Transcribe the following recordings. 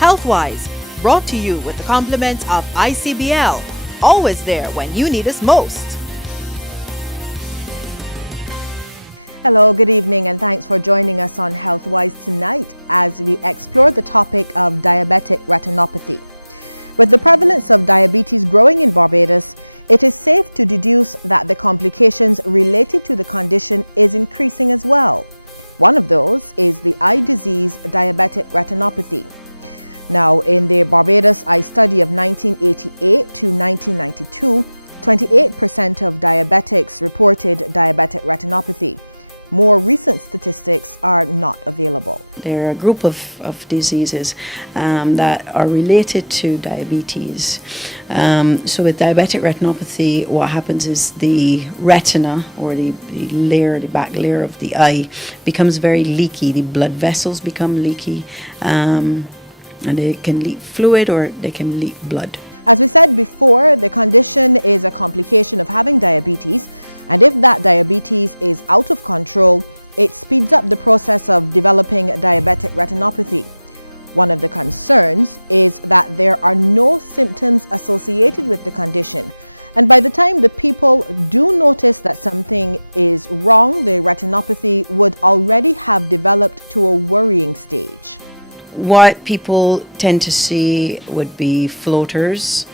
Healthwise, brought to you with the compliments of ICBL, always there when you need us most. They're a group of diseases that are related to diabetes. So with diabetic retinopathy, what happens is the retina, or the back layer of the eye, becomes very leaky. The blood vessels become leaky, and they can leak fluid or they can leak blood. What people tend to see would be floaters.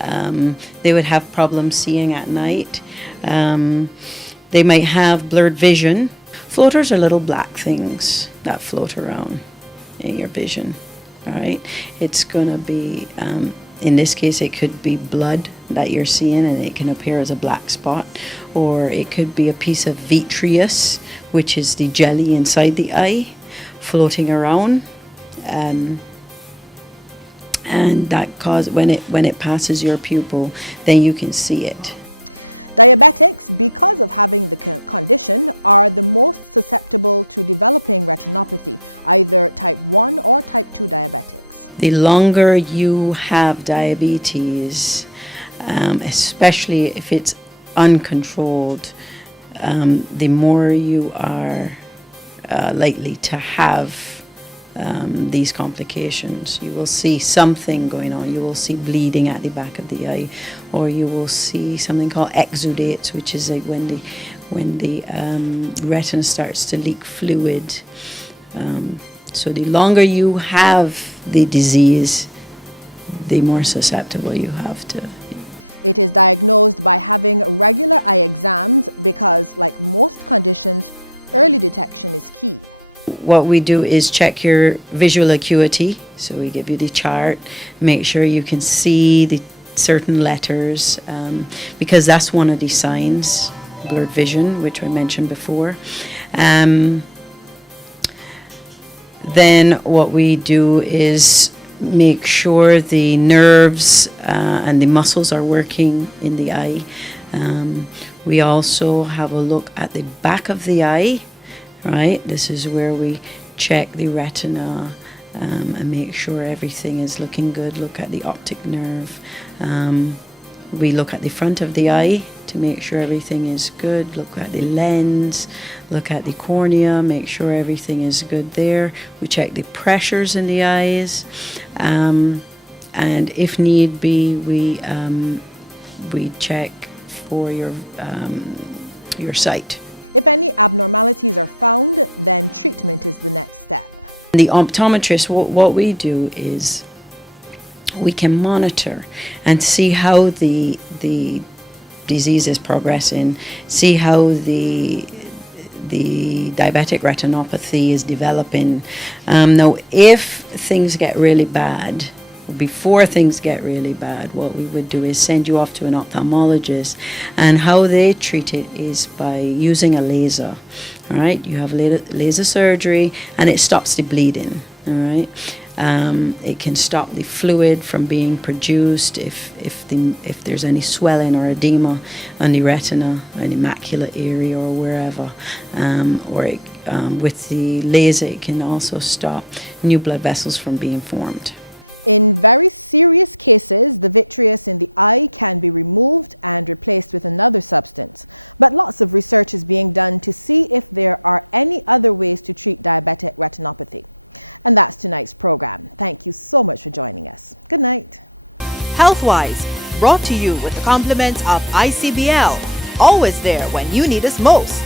They would have problems seeing at night. They might have blurred vision. Floaters are little black things that float around in your vision. All right, it's going to be, in this case, it could be blood that you're seeing, and it can appear as a black spot, or it could be a piece of vitreous, which is the jelly inside the eye, floating around. And that cause when it passes your pupil, then you can see it. The longer you have diabetes, especially if it's uncontrolled, the more you are likely to have these complications. You will see something going on. You will see bleeding at the back of the eye, or you will see something called exudates, which is like when the retina starts to leak fluid. So the longer you have the disease, the more susceptible you have to. What we do is check your visual acuity. So we give you the chart, make sure you can see the certain letters, because that's one of the signs, blurred vision, which I mentioned before. Then what we do is make sure the nerves and the muscles are working in the eye. We also have a look at the back of the eye, right? This is where we check the retina and make sure everything is looking good. Look at the optic nerve. We look at the front of the eye to make sure everything is good. Look at the lens, look at the cornea, make sure everything is good there. We check the pressures in the eyes, and if need be, we check for your sight. The optometrist, what we do is we can monitor and see how the disease is progressing, see how the diabetic retinopathy is developing. Now, if things get really bad, before things get really bad, what we would do is send you off to an ophthalmologist, and how they treat it is by using a laser. All right, you have laser surgery, and it stops the bleeding. All right. It can stop the fluid from being produced if there's any swelling or edema on the retina, or the macular area, or wherever. With the laser, it can also stop new blood vessels from being formed. Healthwise, brought to you with the compliments of ICBL, always there when you need us most.